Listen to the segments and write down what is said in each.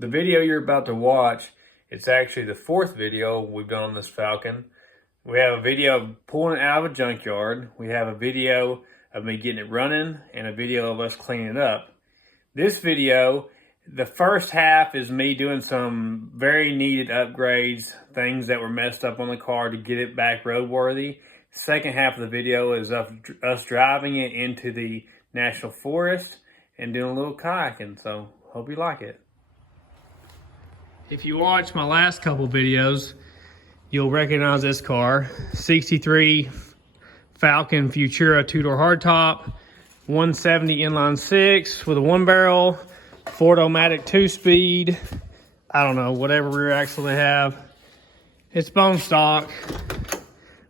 The video you're about to watch, it's actually the fourth video we've done on this Falcon. We have a video of pulling it out of a junkyard. We have a video of me getting it running and a video of us cleaning it up. This video, the first half is me doing some very needed upgrades, things that were messed up on the car to get it back roadworthy. Second half of the video is us driving it into the National Forest and doing a little kayaking, so hope you like it. If you watch my last couple videos, you'll recognize this car. 63 Falcon Futura two-door hardtop, 170 inline 6 with a 1-barrel, Ford matic 2-speed. I don't know, whatever rear axle they have. It's bone stock.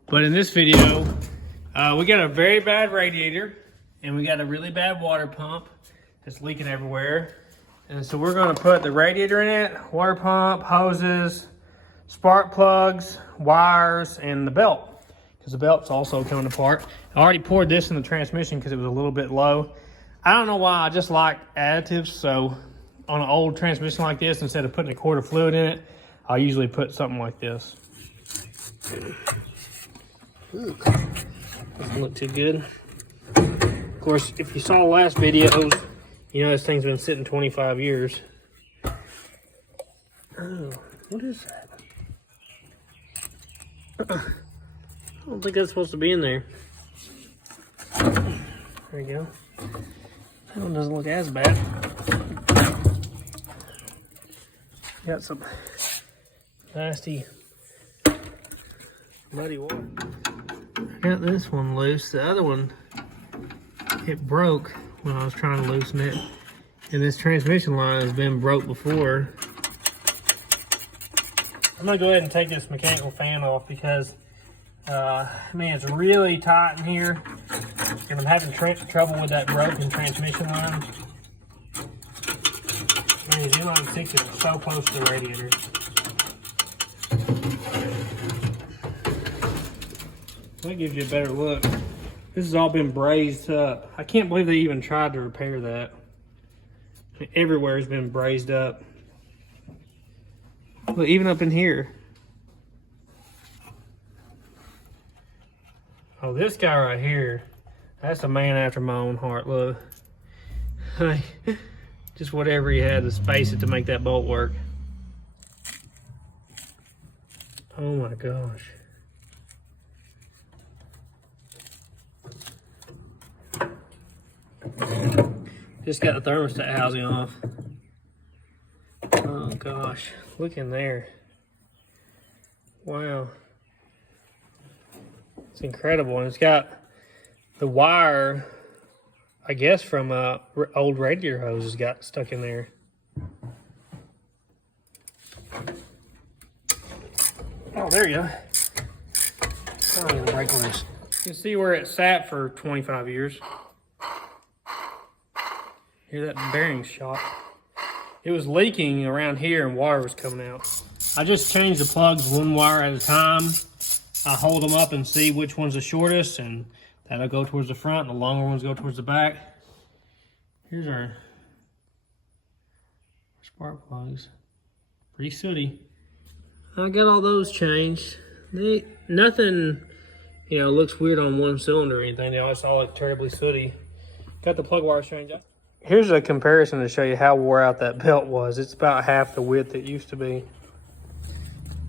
But in this video, we got a very bad radiator and we got a really bad water pump that's leaking everywhere. And so we're gonna put the radiator in it, water pump, hoses, spark plugs, wires, and the belt, because the belt's also coming apart. I already poured this in the transmission because it was a little bit low. I don't know why, I just like additives, so on an old transmission like this, instead of putting a quart of fluid in it, I'll usually put something like this. Ooh, doesn't look too good. Of course, if you saw the last videos, you know this thing's been sitting 25 years. Oh, what is that? I don't think that's supposed to be in there. There you go. That one doesn't look as bad. Got some nasty muddy water. I got this one loose. The other one, it broke when I was trying to loosen it. And this transmission line has been broke before. I'm gonna go ahead and take this mechanical fan off because, man, it's really tight in here. And I'm having trouble with that broken transmission line. Man, these inline 6s are so close to the radiator. That gives you a better look. This has all been brazed up. I can't believe they even tried to repair that. Everywhere has been brazed up. Look, even up in here. Oh, this guy right here, that's a man after my own heart. Look. Just whatever he had to space it to make that bolt work. Oh my gosh. Just got the thermostat housing off. Oh gosh, look in there. Wow. It's incredible. And it's got the wire, I guess from old radiator hoses got stuck in there. Oh, there you go. Oh, I'm gonna break loose. You can see where it sat for 25 years. Hear that bearing shot. It was leaking around here and water was coming out. I just changed the plugs one wire at a time. I hold them up and see which one's the shortest, and that'll go towards the front, and the longer ones go towards the back. Here's our spark plugs. Pretty sooty. I got all those changed. Nothing, you know, looks weird on one cylinder or anything. They always all look terribly sooty. Got the plug wires changed up. Here's a comparison to show you how wore out that belt was. It's about half the width it used to be.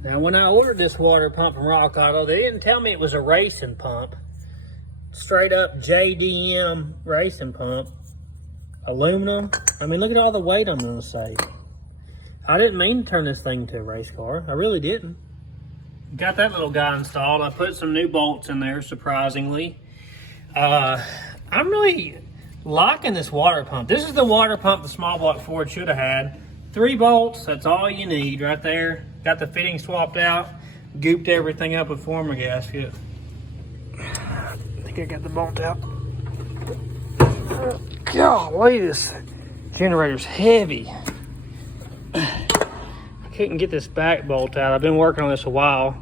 Now, when I ordered this water pump from Rock Auto, they didn't tell me it was a racing pump. Straight up JDM racing pump. Aluminum. I mean, look at all the weight I'm gonna save. I didn't mean to turn this thing into a race car. I really didn't. Got that little guy installed. I put some new bolts in there, surprisingly. I'm really liking this water pump. This is the water pump the small block Ford should have had. 3 bolts, that's all you need right there. Got the fitting swapped out, gooped everything up with former gasket. I think I got the bolt out. Golly, this generator's heavy. I couldn't get this back bolt out. I've been working on this a while,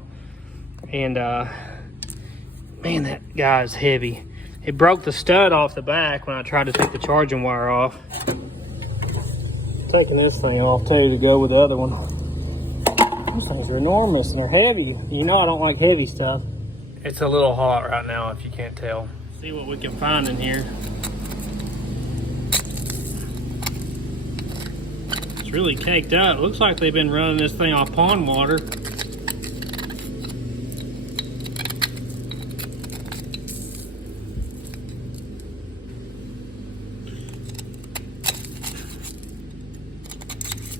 and man, that guy is heavy. It broke the stud off the back when I tried to take the charging wire off. taking this thing off too to go with the other one. Those things are enormous and they're heavy. You know I don't like heavy stuff. It's a little hot right now if you can't tell. See what we can find in here. It's really caked up. It looks like they've been running this thing off pond water.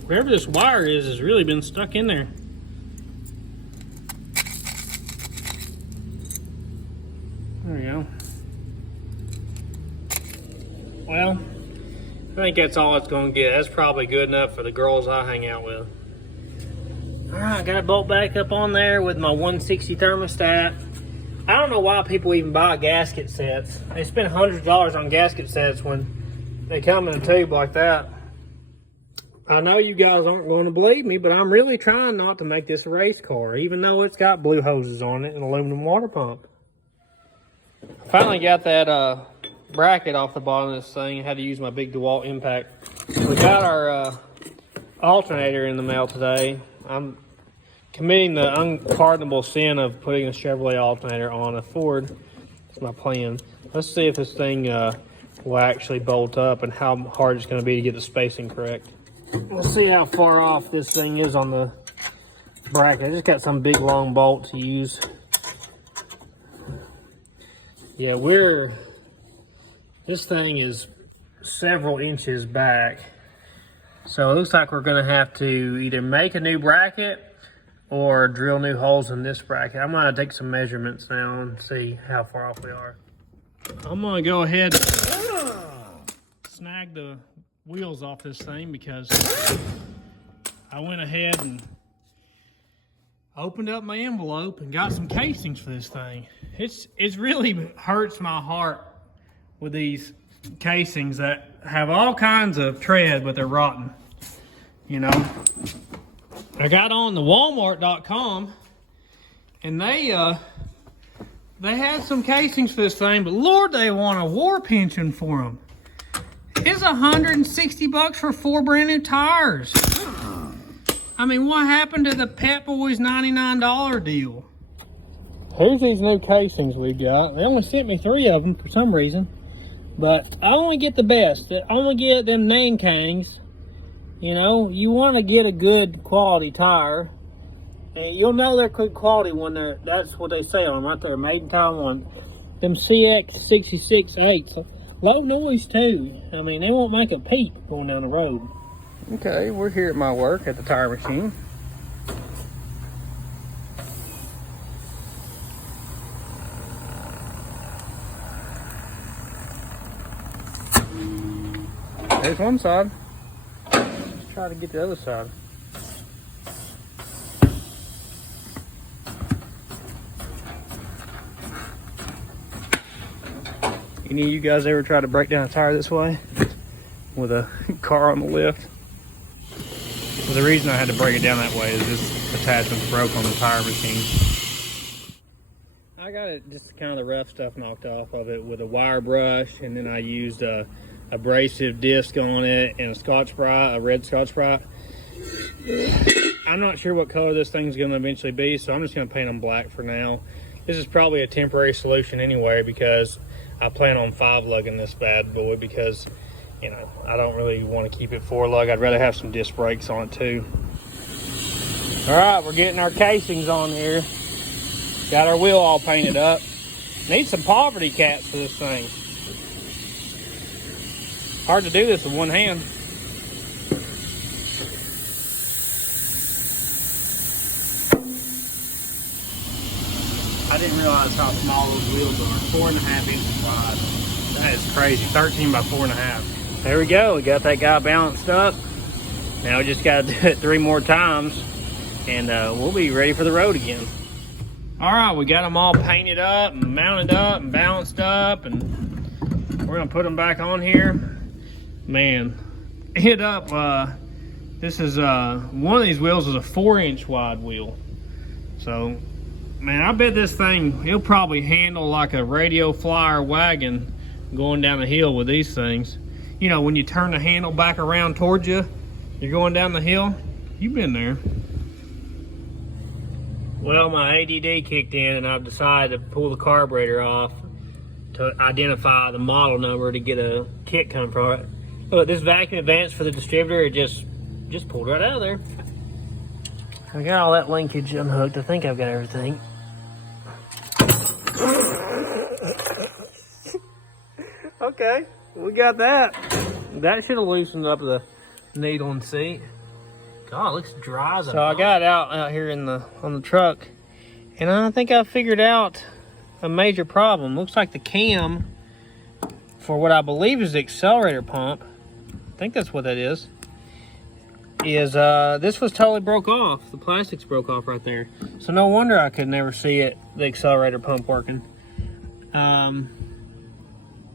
Wherever this wire is has really been stuck in there. There we go. Well, I think that's all it's going to get. That's probably good enough for the girls I hang out with. Alright, got a bolt back up on there with my 160 thermostat. I don't know why people even buy gasket sets. They spend hundreds of dollars on gasket sets when they come in a tube like that. I know you guys aren't going to believe me, but I'm really trying not to make this a race car, even though it's got blue hoses on it and an aluminum water pump. Finally got that bracket off the bottom of this thing. I had to use my big DeWalt impact. We got our alternator in the mail today. I'm committing the unpardonable sin of putting a Chevrolet alternator on a Ford. That's my plan. Let's see if this thing will actually bolt up and how hard it's going to be to get the spacing correct. Let's see how far off this thing is on the bracket. I just got some big long bolt to use. Yeah, this thing is several inches back. So it looks like we're gonna have to either make a new bracket or drill new holes in this bracket. I'm gonna take some measurements now and see how far off we are. I'm gonna go ahead and snag the wheels off this thing because I went ahead and opened up my envelope and got some casings for this thing. It's really hurts my heart with these casings that have all kinds of tread, but they're rotten. You know, I got on the Walmart.com and they had some casings for this thing, but Lord, they want a war pension for them. It's $160 for 4 brand new tires. I mean, what happened to the Pep Boys $99 deal? Here's these new casings we got. They only sent me 3 of them for some reason, but I only get the best. I only get them Nankangs. You know, you want to get a good quality tire. And you'll know they're good quality when that's what they say on them right there, made in Taiwan. Them CX66-8s. Low noise too. I mean, they won't make a peep going down the road. Okay, we're here at my work at the tire machine. There's one side. Let's try to get the other side. Any of you guys ever try to break down a tire this way with a car on the lift? Well, the reason I had to break it down that way is this attachment broke on the tire machine. I got it, just kind of the rough stuff knocked off of it with a wire brush, and then I used a abrasive disc on it and a red Scotch-Brite. I'm not sure what color this thing's going to eventually be, so I'm just going to paint them black for now. This is probably a temporary solution anyway, because I plan on 5-lugging this bad boy because, you know, I don't really want to keep it 4-lug. I'd rather have some disc brakes on it too. All right, we're getting our casings on here. Got our wheel all painted up. Need some poverty caps for this thing. Hard to do this with one hand. I didn't realize how small those wheels are. 4.5 inches wide. That is crazy. 13 by 4.5. There we go. We got that guy balanced up. Now we just got to do it 3 more times, and we'll be ready for the road again. All right, we got them all painted up and mounted up and balanced up, and we're gonna put them back on here. Man, this is one of these wheels is a 4-inch wide wheel. So, man, I bet this thing, it'll probably handle like a radio flyer wagon going down the hill with these things. You know, when you turn the handle back around towards you, You're going down the hill? You've been there. Well, my ADD kicked in and I've decided to pull the carburetor off to identify the model number to get a kick coming from it. Look, this vacuum advance for the distributor, it just pulled right out of there. I got all that linkage unhooked. I think I've got everything. Okay, we got that. That should have loosened up the needle and seat. God, it looks dry as a bone. I got it out here on the truck, and I think I figured out a major problem. Looks like the cam for what I believe is the accelerator pump, I think that's what that is this was totally broke off. The plastics broke off right there. So no wonder I could never see the accelerator pump working.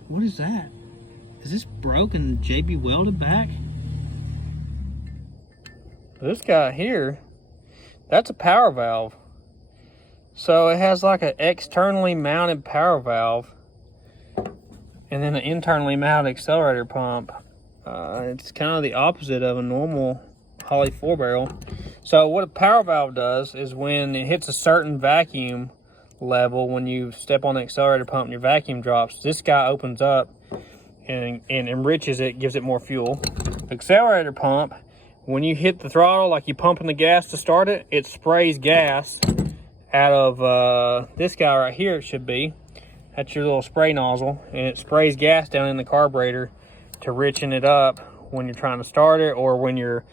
What is that? Is this broken JB welded back? This guy here, that's a power valve. So it has like an externally mounted power valve and then an internally mounted accelerator pump. It's kind of the opposite of a normal Holley 4-barrel. So what a power valve does is when it hits a certain vacuum level, when you step on the accelerator pump and your vacuum drops, this guy opens up and enriches it, gives it more fuel. The accelerator pump, when you hit the throttle, like you pumping the gas to start it, it sprays gas out of this guy right here. It should be. That's your little spray nozzle, and it sprays gas down in the carburetor to richen it up when you're trying to start it, or when you're,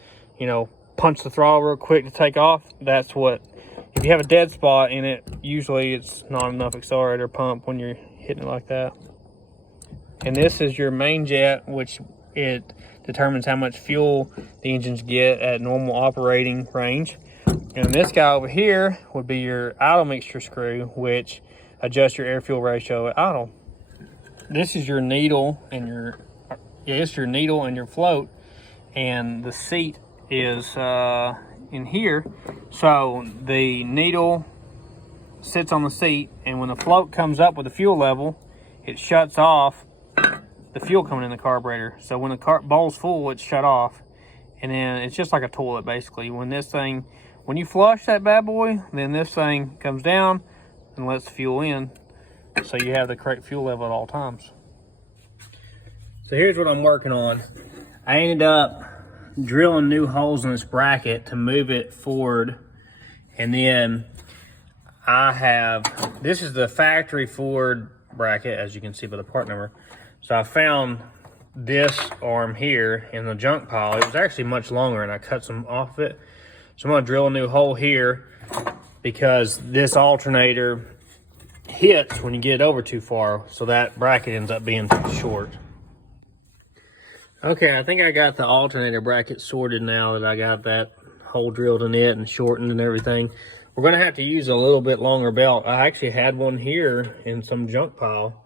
punch the throttle real quick to take off. That's what, if you have a dead spot in it, usually it's not enough accelerator pump when you're hitting it like that. And this is your main jet, which it determines how much fuel the engines get at normal operating range. And this guy over here would be your idle mixture screw, which adjusts your air-fuel ratio at idle. This is your needle and your float, and the seat is in here. So the needle sits on the seat, and when the float comes up with the fuel level, it shuts off the fuel coming in the carburetor. So when the bowl's full, it's shut off, and then it's just like a toilet basically. When you flush that bad boy, then this thing comes down and lets the fuel in, so you have the correct fuel level at all times. So here's what I'm working on. I ended up drilling new holes in this bracket to move it forward, and then this is the factory Ford bracket, as you can see by the part number. So I found this arm here in the junk pile. It was actually much longer, and I cut some off of it. So I'm gonna drill a new hole here, because this alternator hits when you get it over too far, so that bracket ends up being too short. Okay, I think I got the alternator bracket sorted now that I got that hole drilled in it and shortened and everything. We're gonna have to use a little bit longer belt. I actually had one here in some junk pile,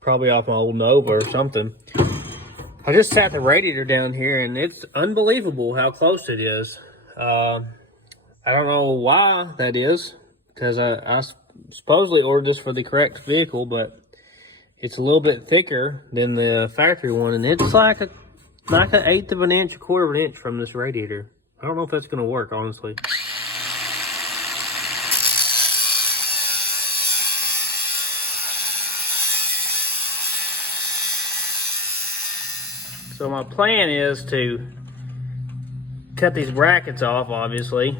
probably off my old Nova or something. I just sat the radiator down here, and it's unbelievable how close it is. I don't know why that is, because I supposedly ordered this for the correct vehicle, but it's a little bit thicker than the factory one, and it's like an 1/8 of an inch, 1/4 of an inch from this radiator. I don't know if that's going to work, honestly. So my plan is to cut these brackets off, obviously,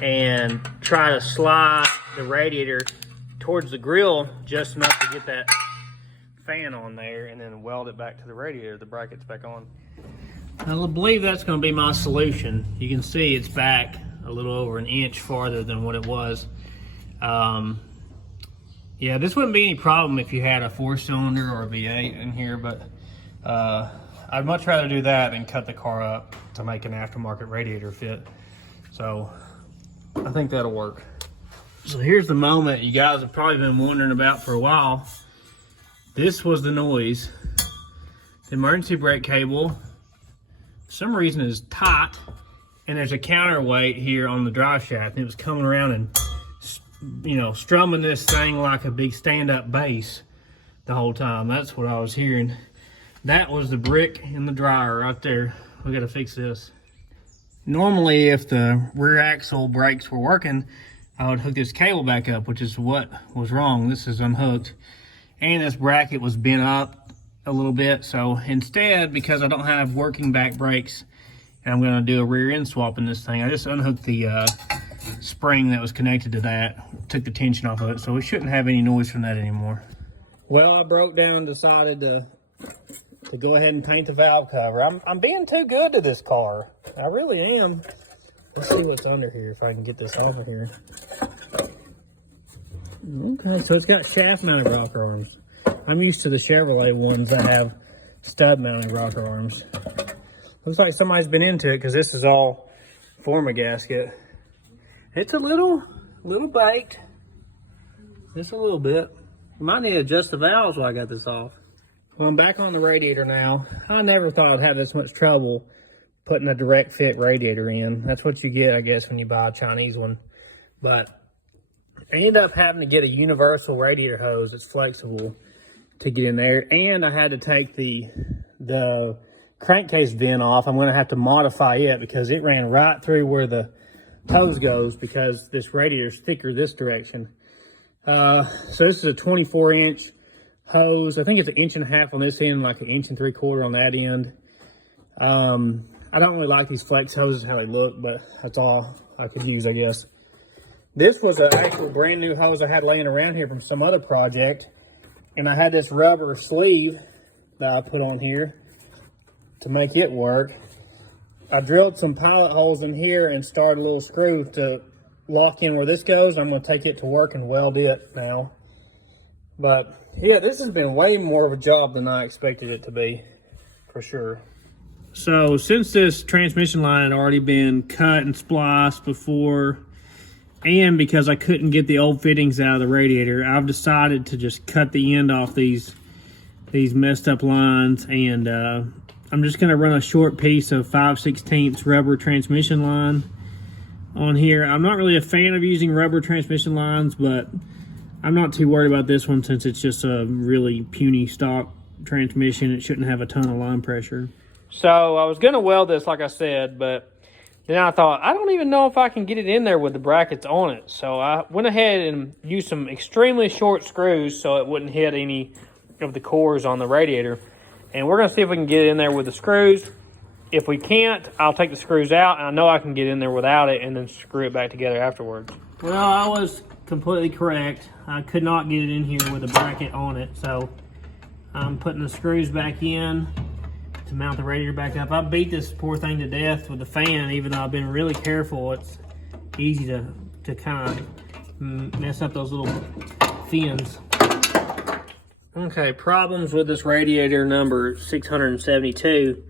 and try to slide the radiator towards the grill just enough to get that fan on there, and then weld it back to the radiator, the brackets back on. I believe that's going to be my solution. You can see it's back a little over an inch farther than what it was. Yeah, this wouldn't be any problem if you had a 4-cylinder or a V8 in here, but I'd much rather do that than cut the car up to make an aftermarket radiator fit. So I think that'll work. So here's the moment you guys have probably been wondering about for a while. This was the noise. The emergency brake cable, for some reason, is tight, and there's a counterweight here on the drive shaft, and it was coming around and, strumming this thing like a big stand-up bass the whole time. That's what I was hearing. That was the brick in the dryer right there. We gotta fix this. Normally, if the rear axle brakes were working, I would hook this cable back up, which is what was wrong. This is unhooked. And this bracket was bent up a little bit. So instead, because I don't have working back brakes, and I'm gonna do a rear end swap in this thing, I just unhooked the spring that was connected to that, took the tension off of it, so we shouldn't have any noise from that anymore. Well, I broke down and decided to go ahead and paint the valve cover. I'm being too good to this car. I really am. Let's see what's under here, if I can get this off of here. Okay, so it's got shaft mounted rocker arms. I'm used to the Chevrolet ones that have stud mounted rocker arms. Looks like somebody's been into it because this is all forma gasket. It's a little baked. Just a little bit. You might need to adjust the valves while I got this off. Well, I'm back on the radiator now. I never thought I'd have this much trouble putting a direct fit radiator in. That's what you get, I guess, when you buy a Chinese one. But I ended up having to get a universal radiator hose that's flexible to get in there. And I had to take the crankcase vent off. I'm going to have to modify it because it ran right through where the hose goes because this radiator is thicker this direction. So this is a 24-inch hose. I think it's 1.5 inches on this end, like 1 3/4 on that end. I don't really like these flex hoses, how they look, but that's all I could use, I guess. This was an actual brand new hose I had laying around here from some other project. And I had this rubber sleeve that I put on here to make it work. I drilled some pilot holes in here and started a little screw to lock in where this goes. I'm going to take it to work and weld it now. But yeah, this has been way more of a job than I expected it to be, for sure. So since this transmission line had already been cut and spliced before, and because I couldn't get the old fittings out of the radiator, I've decided to just cut the end off these messed up lines, and I'm just going to run a short piece of 5/16 rubber transmission line on here. I'm not really a fan of using rubber transmission lines, but I'm not too worried about this one since it's just a really puny stock transmission. It shouldn't have a ton of line pressure. So I was going to weld this, like I said, but then I thought, I don't even know if I can get it in there with the brackets on it. So I went ahead and used some extremely short screws so it wouldn't hit any of the cores on the radiator. And we're going to see if we can get it in there with the screws. If we can't, I'll take the screws out, and I know I can get in there without it and then screw it back together afterwards. Well, I was completely correct. I could not get it in here with a bracket on it, so I'm putting the screws back in to mount the radiator back up. I beat this poor thing to death with the fan, even though I've been really careful. It's easy to kind of mess up those little fins. Okay, problems with this radiator number 672.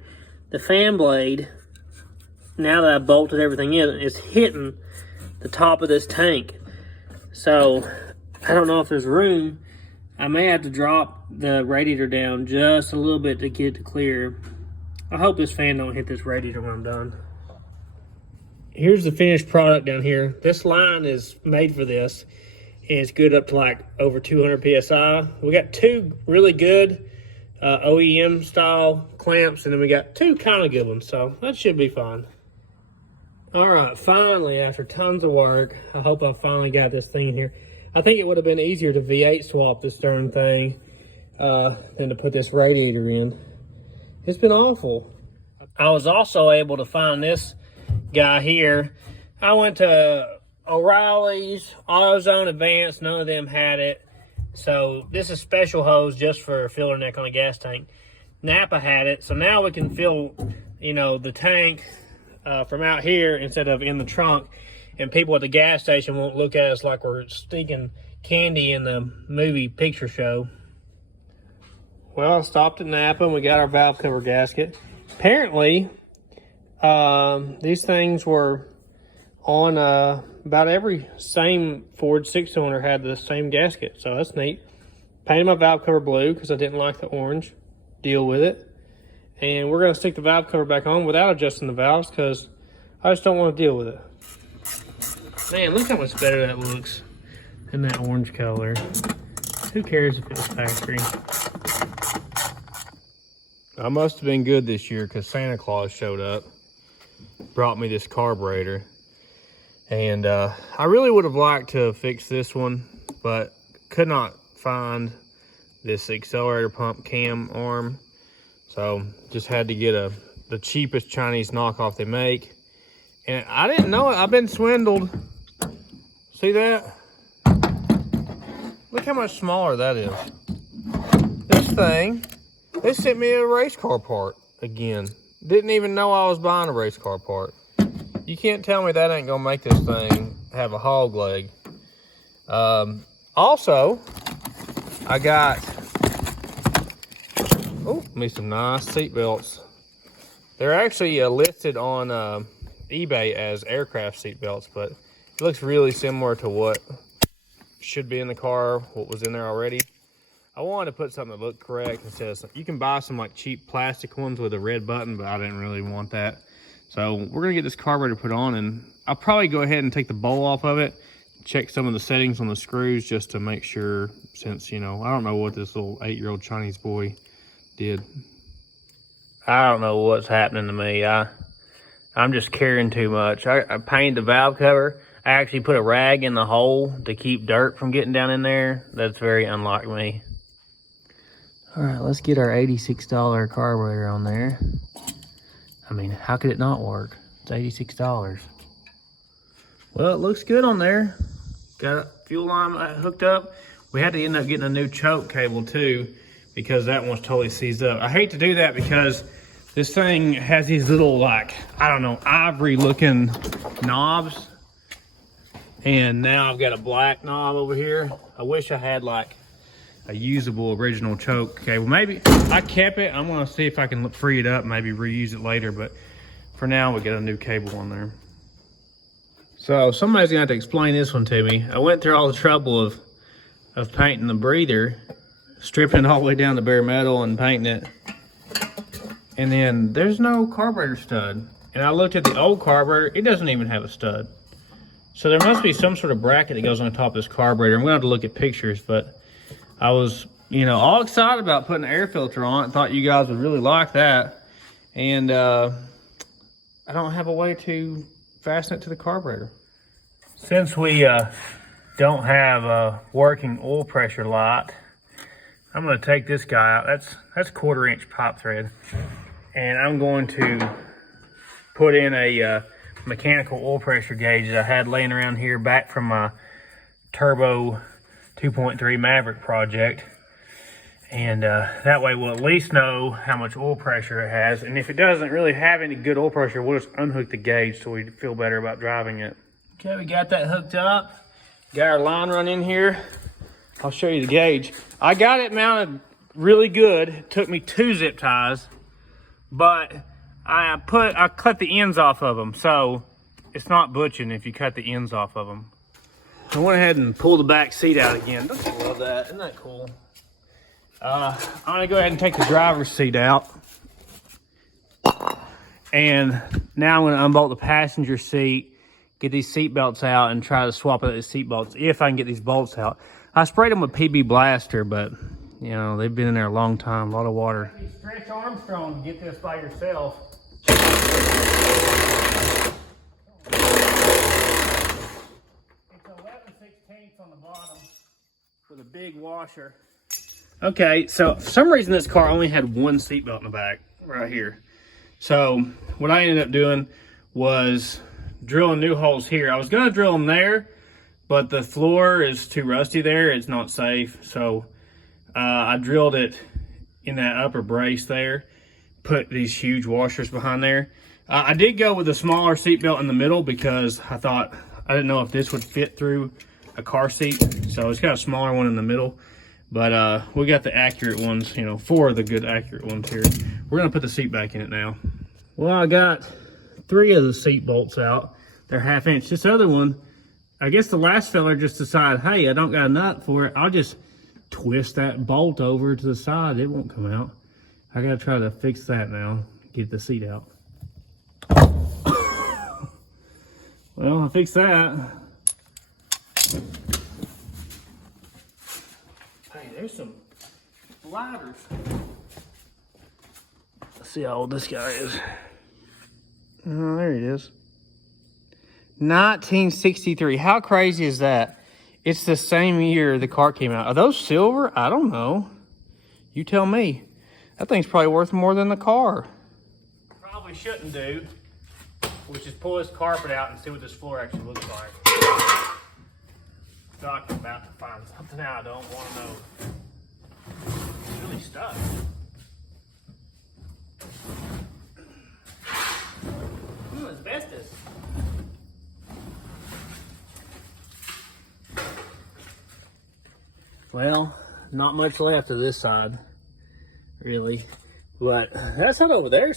The fan blade, now that I've bolted everything in, is hitting the top of this tank. So I don't know if there's room. I may have to drop the radiator down just a little bit to get it to clear. I hope this fan don't hit this radiator when I'm done. Here's the finished product down here. This line is made for this, and it's good up to like over 200 PSI. We got two really good OEM style clamps, and then we got two kind of good ones, so that should be fine. All right, finally, after tons of work, I hope I finally got this thing in here. I think it would have been easier to V8 swap this darn thing than to put this radiator in. It's been awful. I was also able to find this guy here. I went to O'Reilly's, AutoZone Advanced, none of them had it. So this is special hose just for a filler neck on a gas tank. Napa had it, so now we can fill, you know, the tank from out here instead of in the trunk, and people at the gas station won't look at us like we're stinking candy in the movie picture show. Well, I stopped at Napa and we got our valve cover gasket. Apparently, these things were on about every same Ford 6-cylinder had the same gasket, so that's neat. Painted my valve cover blue because I didn't like the orange. Deal with it. And we're going to stick the valve cover back on without adjusting the valves because I just don't want to deal with it. Man, look how much better that looks in that orange color. Who cares if it was factory? I must have been good this year because Santa Claus showed up. brought me this carburetor. And I really would have liked to fix this one, but could not find this accelerator pump cam arm. So just had to get the cheapest Chinese knockoff they make. And I didn't know it. I've been swindled. See that? Look how much smaller that is. This thing, they sent me a race car part again. Didn't even know I was buying a race car part. You can't tell me that ain't gonna make this thing have a hog leg. Also, I got me some nice seat belts. They're actually listed on eBay as aircraft seat belts, but it looks really similar to what should be in the car, what was in there already. I wanted to put something that looked correct instead of you can buy some like cheap plastic ones with a red button, but I didn't really want that. So we're gonna get this carburetor put on, and I'll probably go ahead and take the bowl off of it, check some of the settings on the screws just to make sure, since, you know, I don't know what this little 8-year-old Chinese boy did. I don't know what's happening to me. I'm just carrying too much. I painted the valve cover. I actually put a rag in the hole to keep dirt from getting down in there. That's very unlike me. All right, let's get our $86 carburetor on there. I mean, how could it not work? It's $86. Well, it looks good on there. Got a fuel line hooked up. We had to end up getting a new choke cable too, because that one was totally seized up. I hate to do that because this thing has these little, like, I don't know, ivory looking knobs. And now I've got a black knob over here. I wish I had like a usable original choke cable. Maybe I kept it. I'm gonna see if I can free it up, maybe reuse it later. But for now, we get a new cable on there. So somebody's gonna have to explain this one to me. I went through all the trouble of painting the breather, stripping it all the way down to bare metal and painting it. And then there's no carburetor stud. And I looked at the old carburetor, it doesn't even have a stud. So there must be some sort of bracket that goes on top of this carburetor. I'm gonna have to look at pictures, but I was, you know, all excited about putting an air filter on it. Thought you guys would really like that. And I don't have a way to fasten it to the carburetor. Since we don't have a working oil pressure light, I'm gonna take this guy out. That's 1/4-inch pipe thread. And I'm going to put in a mechanical oil pressure gauge that I had laying around here back from my turbo 2.3 Maverick project. And that way we'll at least know how much oil pressure it has. And if it doesn't really have any good oil pressure, we'll just unhook the gauge so we feel better about driving it. Okay, we got that hooked up. Got our line run in here. I'll show you the gauge. I got it mounted really good. It took me 2 zip ties, but I cut the ends off of them, so it's not butching if you cut the ends off of them. I went ahead and pulled the back seat out again. Don't you love that? Isn't that cool? I'm gonna go ahead and take the driver's seat out. And now I'm gonna unbolt the passenger seat, get these seat belts out, and try to swap out these seat belts if I can get these bolts out. I sprayed them with PB Blaster, but you know, they've been in there a long time, a lot of water. Stretch Armstrong to get this by yourself. It's 11/16 on the bottom with a big washer. Okay, so for some reason this car only had 1 seatbelt in the back, right here. So what I ended up doing was drilling new holes here. I was gonna drill them there, but the floor is too rusty there. It's not safe. So I drilled it in that upper brace there, put these huge washers behind there. I did go with a smaller seatbelt in the middle because I didn't know if this would fit through a car seat. So it's got a smaller one in the middle. But we got the accurate ones, you know, 4 of the good accurate ones here. We're gonna put the seat back in it now. Well, I got 3 of the seat bolts out. They're 1/2 inch. This other one, I guess the last fella just decided, hey, I don't got a nut for it. I'll just twist that bolt over to the side. It won't come out. I gotta try to fix that now, get the seat out. Well, I fixed that. Hey, there's some ladders. Let's see how old this guy is. Oh, there it is. 1963. How crazy is that? It's the same year the car came out. Are those silver? I don't know. You tell me. That thing's probably worth more than the car. Probably shouldn't do, which is pull this carpet out and see what this floor actually looks like. Doc's about to find something out I don't want to know. It's really stuck. Asbestos. Well, not much left of this side, really. But that side over there,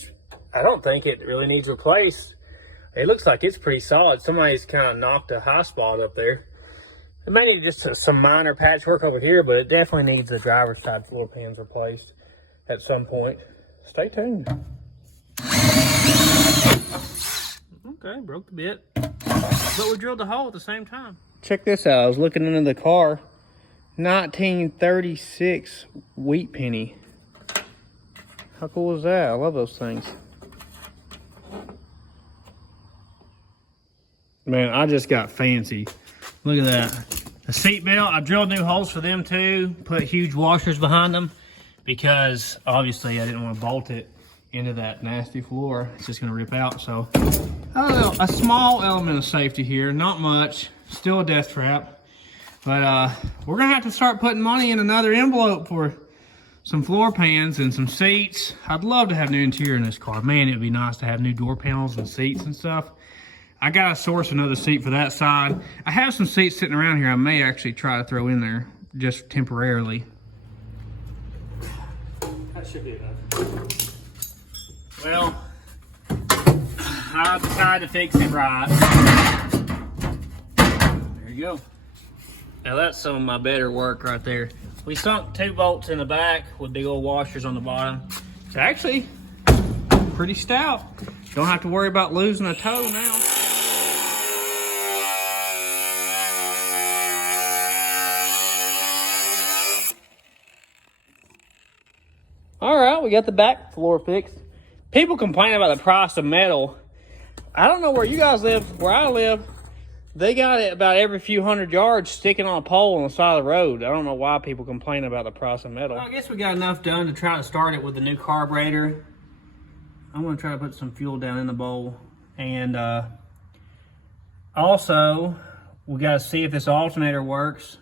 I don't think it really needs replaced. It looks like it's pretty solid. Somebody's kind of knocked a high spot up there. It may need just some minor patchwork over here, but it definitely needs the driver's side floor pans replaced at some point. Stay tuned. Okay, broke the bit, but we drilled the hole at the same time. Check this out. I was looking into the car. 1936 wheat penny. How cool is that? I love those things. Man, I just got fancy. Look at that. The seat belt, I drilled new holes for them too. Put huge washers behind them because obviously I didn't want to bolt it into that nasty floor. It's just gonna rip out. So I don't know, a small element of safety here, not much, still a death trap. But we're gonna have to start putting money in another envelope for some floor pans and some seats. I'd love to have new interior in this car. Man, it'd be nice to have new door panels and seats and stuff. I gotta source another seat for that side. I have some seats sitting around here I may actually try to throw in there just temporarily. That should be enough. Well, I decided to fix it right. There you go. Now that's some of my better work right there. We sunk 2 bolts in the back with big old washers on the bottom. It's actually pretty stout. Don't have to worry about losing a toe now. All right, we got the back floor fixed. People complain about the price of metal. I don't know where you guys live. Where I live, they got it about every few hundred yards sticking on a pole on the side of the road. I don't know why people complain about the price of metal. Well, I guess we got enough done to try to start it with the new carburetor. I'm gonna try to put some fuel down in the bowl. And also, we gotta see if this alternator works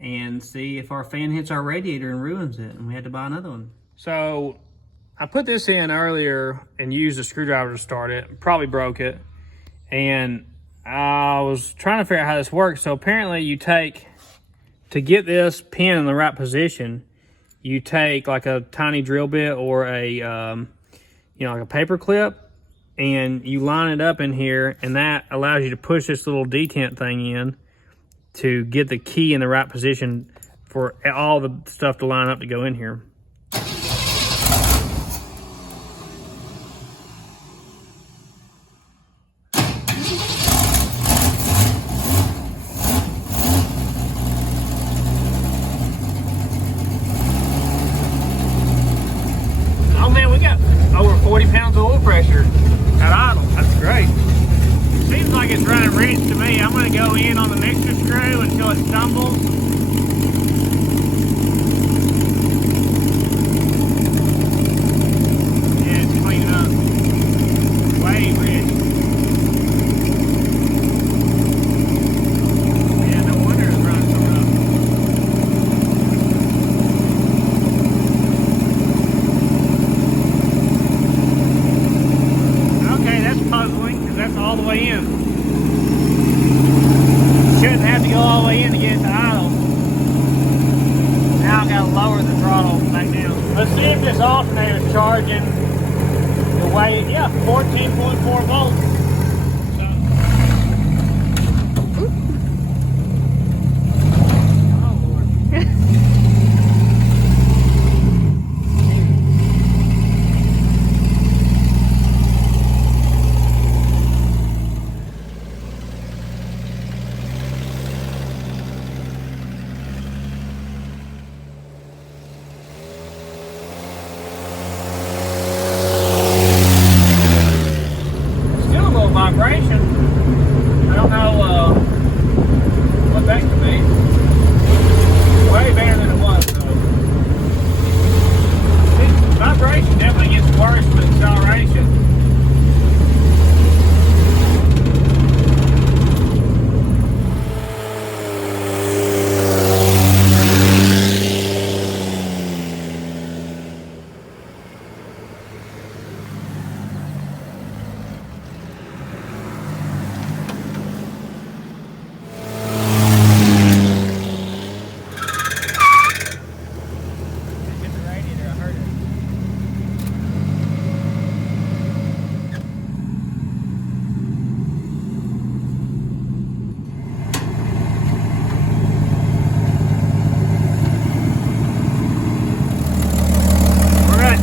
and see if our fan hits our radiator and ruins it and we had to buy another one. So I put this in earlier and used a screwdriver to start it, probably broke it. And I was trying to figure out how this works. So apparently you take, to get this pin in the right position, you take like a tiny drill bit or a, you know, like a paper clip, and you line it up in here, and that allows you to push this little detent thing in to get the key in the right position for all the stuff to line up to go in here. Oh man, we got over 40 pounds of oil pressure at idle. That's great. Seems like it's running rich to me. I'm going to go in on the mixer screw until it stumbles. Yeah, it's cleaning up. Way rich. Yeah, no wonder it's running so rough. Okay, that's puzzling because that's all the way in. Shouldn't have to go all the way in to get it to idle. Now I've got to lower the throttle back down. Let's see if this alternator is charging the way, yeah, 14.4 volts. Oh Lord. vibration. I don't know what that could be. Way better than it was though. See, vibration definitely gets worse with acceleration.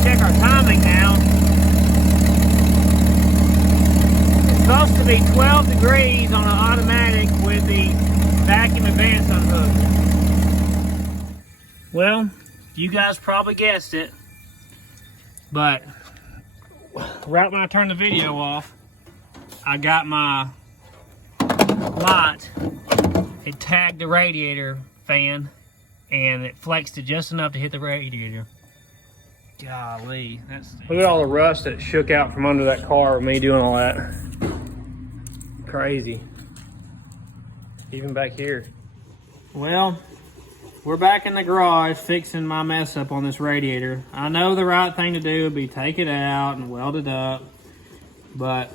Check our timing now. It's supposed to be 12 degrees on an automatic with the vacuum advance unhooked. Well, you guys probably guessed it, but right when I turned the video off, I got my light. It tagged the radiator fan and it flexed it just enough to hit the radiator. Golly, look at all the rust that shook out from under that car with me doing all that. Crazy. Even back here. Well, we're back in the garage fixing my mess up on this radiator. I know the right thing to do would be take it out and weld it up, but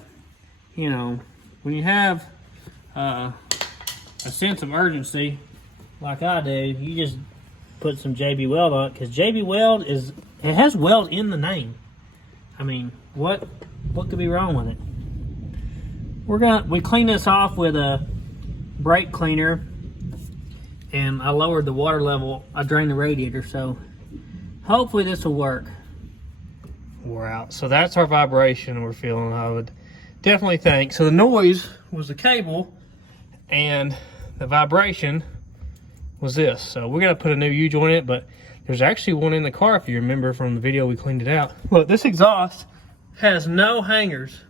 you know, when you have a sense of urgency like I do, you just put some JB Weld on it, because JB Weld it has weld in the name. I mean, what could be wrong with it? We clean this off with a brake cleaner, and I lowered the water level. I drained the radiator, so hopefully this will work. We're out. So that's our vibration we're feeling, I would definitely think. So the noise was the cable, and the vibration was this. So we're gonna put a new U-joint in it, but there's actually one in the car if you remember from the video we cleaned it out. Look, this exhaust has no hangers.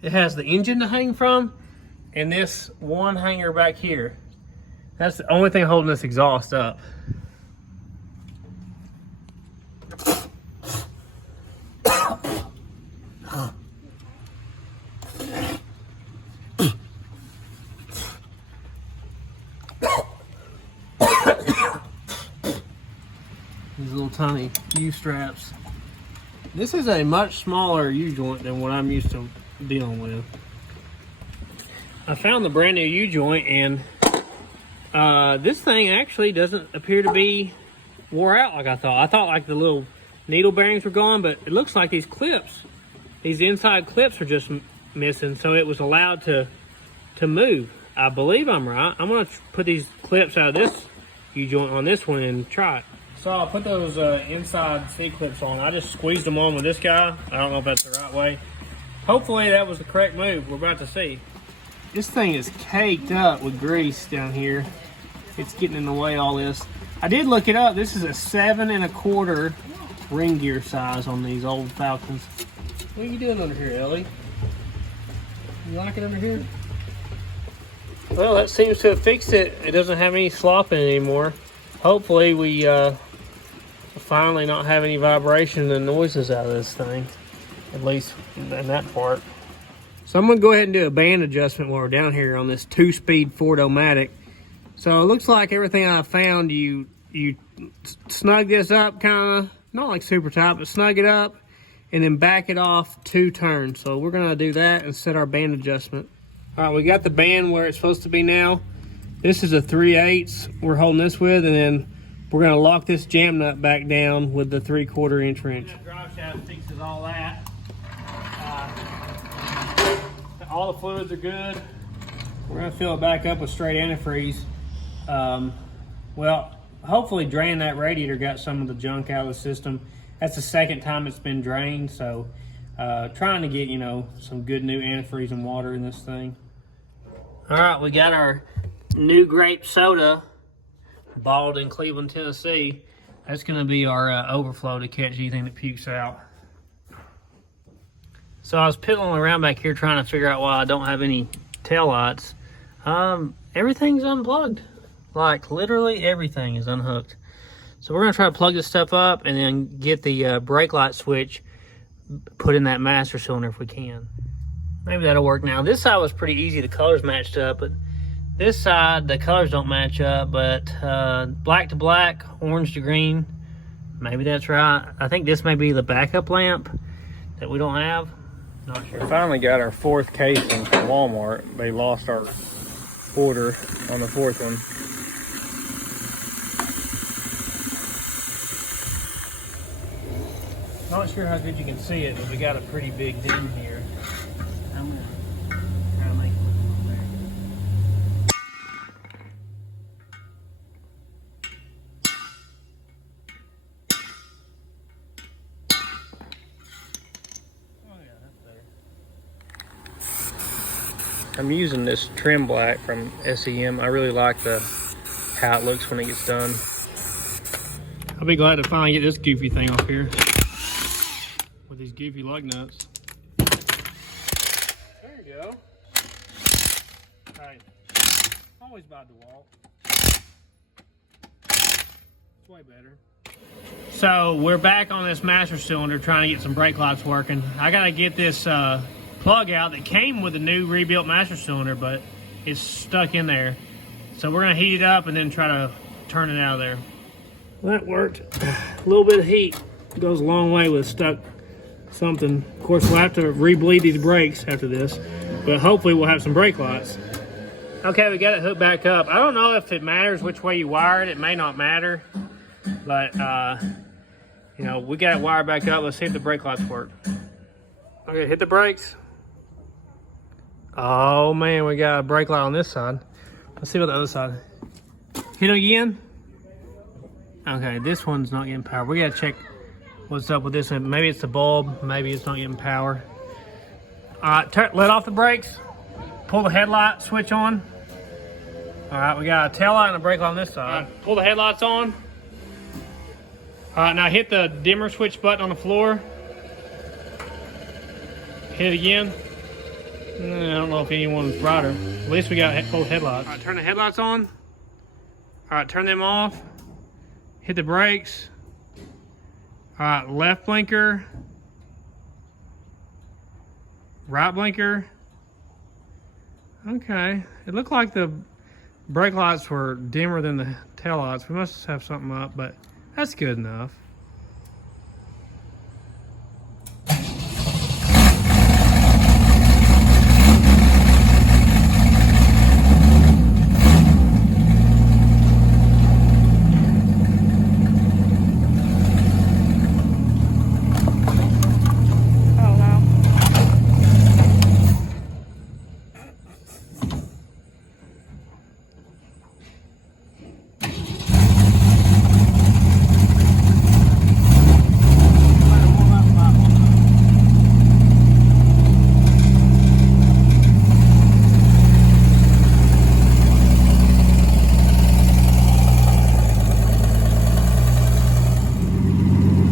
It has the engine to hang from and this one hanger back here. That's the only thing holding this exhaust up. These little tiny U-straps. This is a much smaller U-joint than what I'm used to dealing with. I found the brand new U-joint, and this thing actually doesn't appear to be wore out like I thought. I thought like the little needle bearings were gone, but it looks like these clips, these inside clips are just missing, so it was allowed to move. I believe I'm right. I'm gonna put these clips out of this U-joint on this one and try it. So I'll put those inside C-clips on. I just squeezed them on with this guy. I don't know if that's the right way. Hopefully that was the correct move. We're about to see. This thing is caked up with grease down here. It's getting in the way of all this. I did look it up. This is a 7 1/4 ring gear size on these old Falcons. What are you doing under here, Ellie? You like it under here? Well, that seems to have fixed it. It doesn't have any slop in it anymore. Hopefully we finally not have any vibration and noises out of this thing, at least in that part. So I'm gonna go ahead and do a band adjustment while we're down here on this 2-speed Ford-O-Matic. So it looks like everything I found, you snug this up kinda, not like super tight, but snug it up and then back it off 2 turns. So we're gonna do that and set our band adjustment. All right, we got the band where it's supposed to be now. This is a 3/8 we're holding this with, and then we're gonna lock this jam nut back down with the 3/4 inch wrench. That drive shaft fixes all that. All the fluids are good. We're gonna fill it back up with straight antifreeze. Well, hopefully draining that radiator got some of the junk out of the system. That's the second time it's been drained, so trying to get, you know, some good new antifreeze and water in this thing. All right, we got our new grape soda bottled in Cleveland, Tennessee. That's gonna be our overflow to catch anything that pukes out. So I was piddling around back here trying to figure out why I don't have any tail lights. Everything's unplugged. Like literally everything is unhooked. So we're gonna try to plug this stuff up and then get the brake light switch put in that master cylinder if we can. Maybe that'll work. Now this side was pretty easy, the colors matched up, but this side the colors don't match up, but black to black, orange to green, maybe that's right. I think this may be the backup lamp that we don't have. Not sure. We finally got our 4th casing from Walmart. They lost our order on the 4th one. Not sure how good you can see it, but we got a pretty big ding here. I'm gonna try to make it look a little better. Oh yeah, that's better. I'm using this trim black from SEM. I really like how it looks when it gets done. I'll be glad to finally get this goofy thing off here. With these goofy lug nuts. There you go. Hey, always by DeWalt. It's way better. So we're back on this master cylinder trying to get some brake lights working. I gotta get this plug out that came with the new rebuilt master cylinder, but it's stuck in there. So we're gonna heat it up and then try to turn it out of there. Well, that worked. A little bit of heat goes a long way with stuck something. Of course, we'll have to re-bleed these brakes after this, but hopefully we'll have some brake lights. Okay, we got it hooked back up. I don't know if it matters which way you wire it. It may not matter, but you know, we got it wired back up. Let's see if the brake lights work. Okay, hit the brakes. Oh man, we got a brake light on this side. Let's see about the other side. Hit it again. Okay, this one's not getting power. We gotta check what's up with this one. Maybe it's the bulb, maybe it's not getting power. All right, let off the brakes. Pull the headlight switch on. All right, we got a tail light and a brake light on this side. All right, pull the headlights on. All right, now hit the dimmer switch button on the floor. Hit it again. I don't know if anyone's brighter. At least we got full headlights. All right, turn the headlights on. All right, turn them off. Hit the brakes. All right, left blinker. Right blinker. Okay, it looked like the brake lights were dimmer than the tail lights. We must have something up, but that's good enough.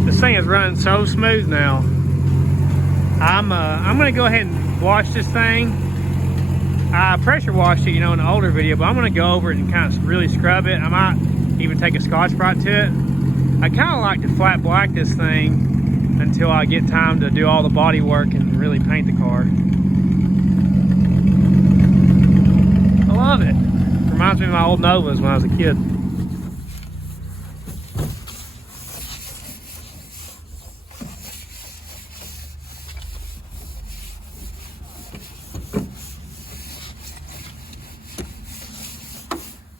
This thing is running so smooth now. I'm gonna go ahead and wash this thing. I pressure washed it, you know, in an older video, but I'm gonna go over it and kind of really scrub it. I might even take a Scotch-Brite to it. I kind of like to flat black this thing until I get time to do all the body work and really paint the car. I love it. Reminds me of my old Novas when I was a kid.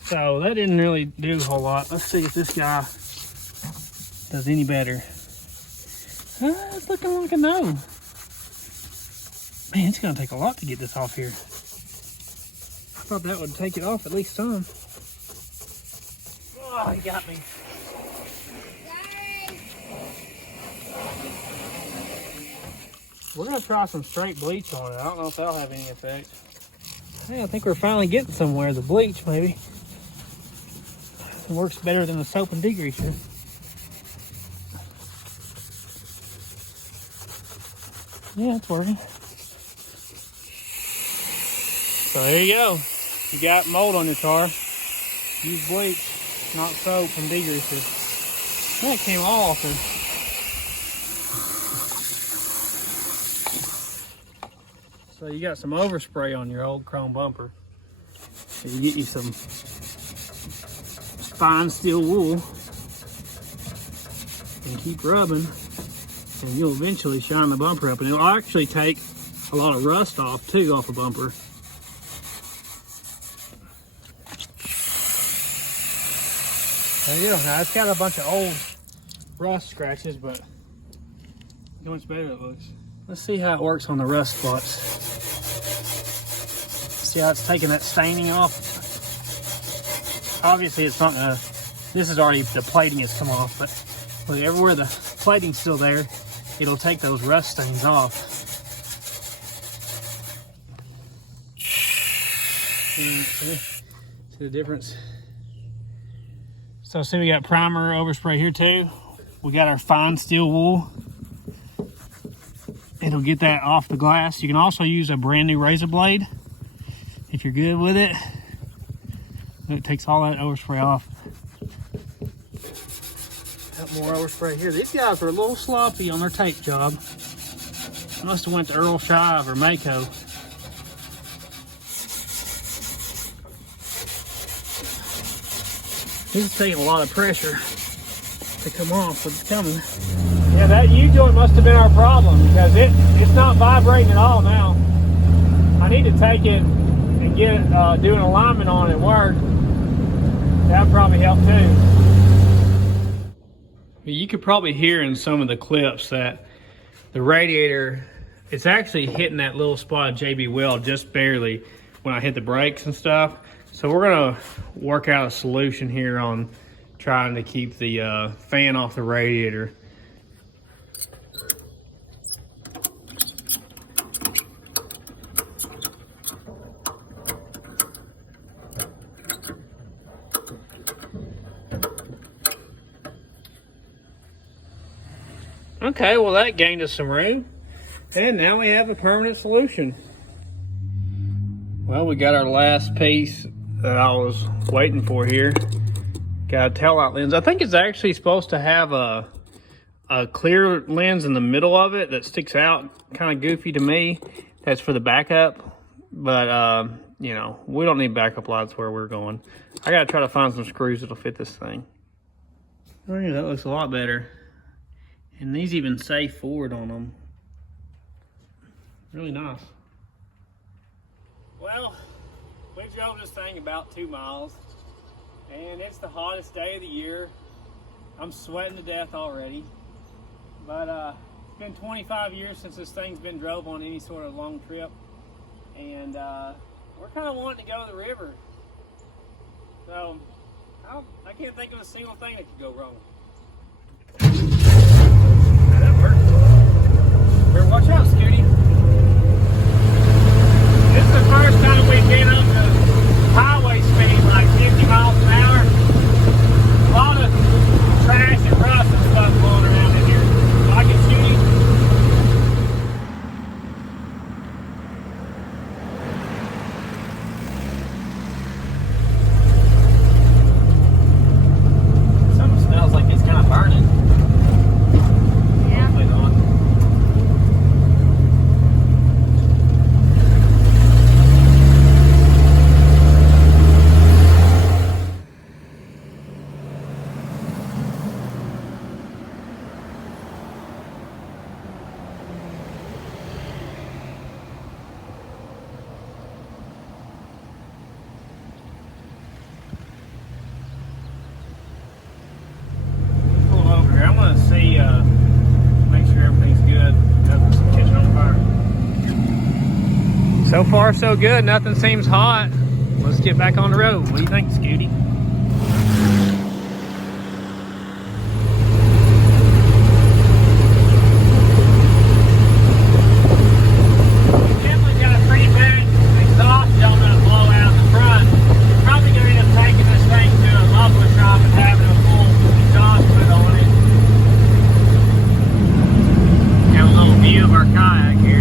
So that didn't really do a whole lot. Let's see if this guy does any better. It's looking like a no. Man, it's gonna take a lot to get this off here. I thought that would take it off at least some. Oh, he got me. We're gonna try some straight bleach on it. I don't know if that'll have any effect. Hey, I think we're finally getting somewhere. The bleach, maybe. It works better than the soap and degreaser. Yeah, it's working. So there you go. You got mold on your car. Use bleach, not soap and degreaser. That came off. So you got some overspray on your old chrome bumper. So you get you some fine steel wool and keep rubbing, and you'll eventually shine the bumper up, and it'll actually take a lot of rust off too off a bumper. There you go. Now it's got a bunch of old rust scratches, but look how much better it looks. Let's see how it works on the rust spots. See how it's taking that staining off? Obviously it's not gonna, this is already, the plating has come off, but look, everywhere the plating's still there, it'll take those rust stains off. See the difference? So see, we got primer overspray here too. We got our fine steel wool. It'll get that off the glass. You can also use a brand new razor blade if you're good with it. It takes all that overspray off. Got more overspray here. These guys are a little sloppy on their tape job. Must have went to Earl Shive or Mako. This is taking a lot of pressure to come off, but it's coming. Yeah, that U-joint must have been our problem, because it's not vibrating at all now. I need to take it and get it, do an alignment on it at work. That would probably help too. You could probably hear in some of the clips that the radiator, it's actually hitting that little spot of JB Weld just barely when I hit the brakes and stuff. So we're gonna work out a solution here on trying to keep the fan off the radiator. Okay, well that gained us some room. And now we have a permanent solution. Well, we got our last piece that I was waiting for here. Got a taillight lens. I think it's actually supposed to have a clear lens in the middle of it that sticks out. Kind of goofy to me. That's for the backup. But, you know, we don't need backup lights where we're going. I got to try to find some screws that'll fit this thing. Oh yeah, that looks a lot better. And these even say forward on them. Really nice. Well, we drove this thing about 2 miles, and it's the hottest day of the year. I'm sweating to death already. But it's been 25 years since this thing's been drove on any sort of long trip. And we're kind of wanting to go to the river. So I can't think of a single thing that could go wrong. That worked. Better watch out, Scooty. This is the first time we've been up to highway speed, like 50 miles an hour. A lot of trash and rust and stuff blowing around in here. So I can shoot you. Something smells like it's kind of burning. Yeah. Hopefully not. So far, so good. Nothing seems hot. Let's get back on the road. What do you think, Scooty? Definitely got a pretty bad exhaust element to blow out the front. Probably going to end up taking this thing to a muffler shop and having a full exhaust put on it. Got a little view of our kayak here.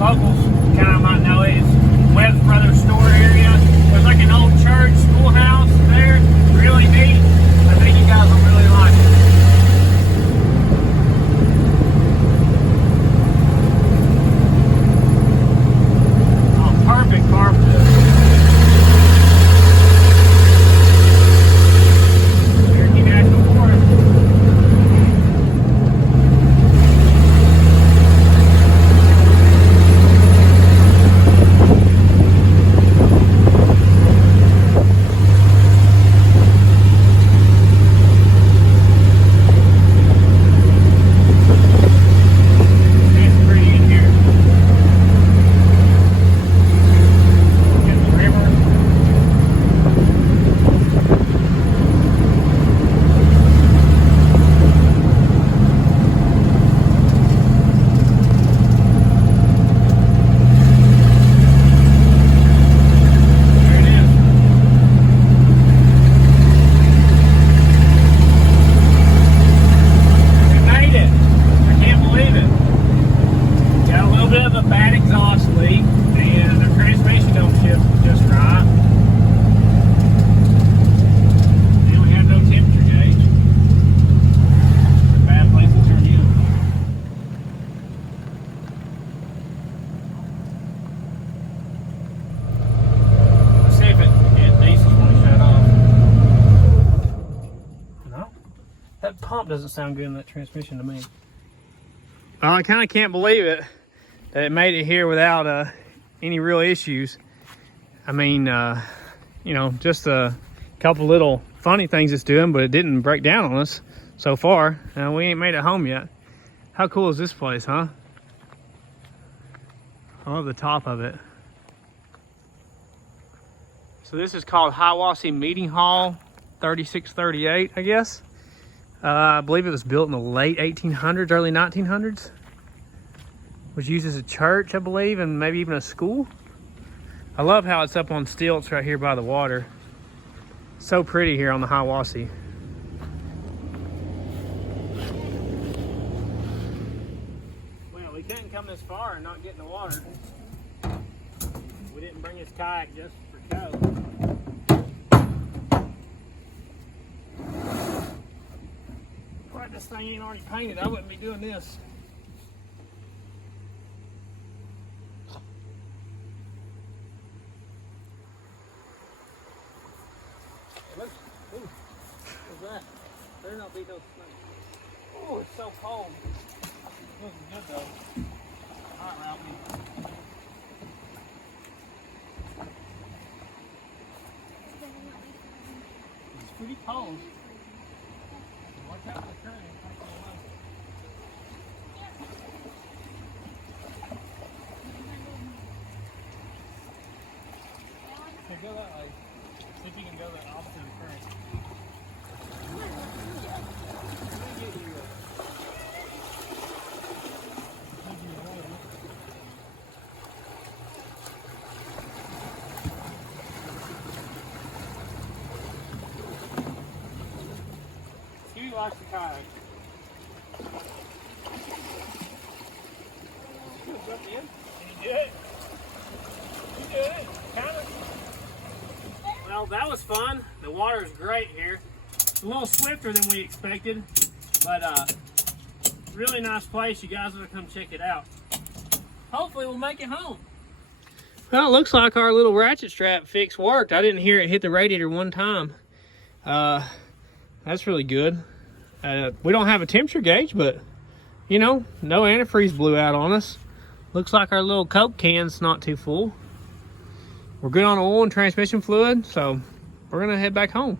locals kind of might know it. It's Webb's Brothers store area. There's like an old church, schoolhouse there. Really neat. I think you guys will really like it. Oh, perfect car for this. Cherokee National Forest. Pump doesn't sound good in that transmission to me. Well, I kind of can't believe it that it made it here without any real issues. I mean, you know, just a couple little funny things it's doing, but it didn't break down on us so far. We ain't made it home yet. How cool is this place, huh? I love the top of it. So this is called Hiwassee Meeting Hall 3638, I guess. I believe it was built in the late 1800s, early 1900s. Was used as a church, I believe, and maybe even a school. I love how it's up on stilts right here by the water. So pretty here on the Hiwassee. Well, we couldn't come this far and not get in the water. We didn't bring his kayak just for show. This thing ain't already painted, I wouldn't be doing this. Look, ooh, what's that? Better not be no snake. Oh, it's so cold. Looking good though. Hot Ralphie. It's pretty cold. Watch out for the current. Okay, go that way. See if you can go the opposite of the current. He likes the kayak. Jump in. Can you do it? You do it. Kind of. Well, that was fun. The water is great here. It's a little swifter than we expected, but really nice place. You guys ought to come check it out. Hopefully we'll make it home. Well, it looks like our little ratchet strap fix worked. I didn't hear it hit the radiator one time. That's really good. We don't have a temperature gauge, but you know, no antifreeze blew out on us. Looks like our little Coke can's not too full. We're good on oil and transmission fluid, so we're gonna head back home.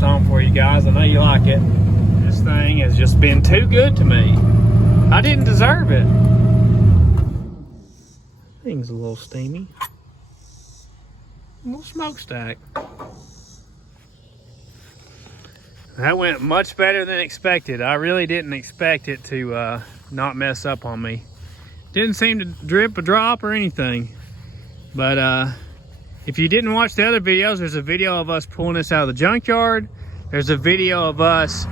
tips on for you guys. I know you like it. This thing has just been too good to me. I didn't deserve it. Thing's a little steamy. A little smokestack. That went much better than expected. I really didn't expect it to not mess up on me. Didn't seem to drip a drop or anything. But if you didn't watch the other videos, there's a video of us pulling this out of the junkyard. There's a video of us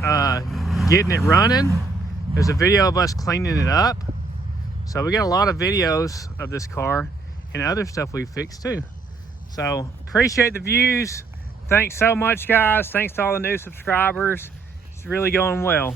getting it running. There's a video of us cleaning it up. So we got a lot of videos of this car and other stuff we fixed too. So appreciate the views. Thanks so much, guys. Thanks to all the new subscribers. It's really going well.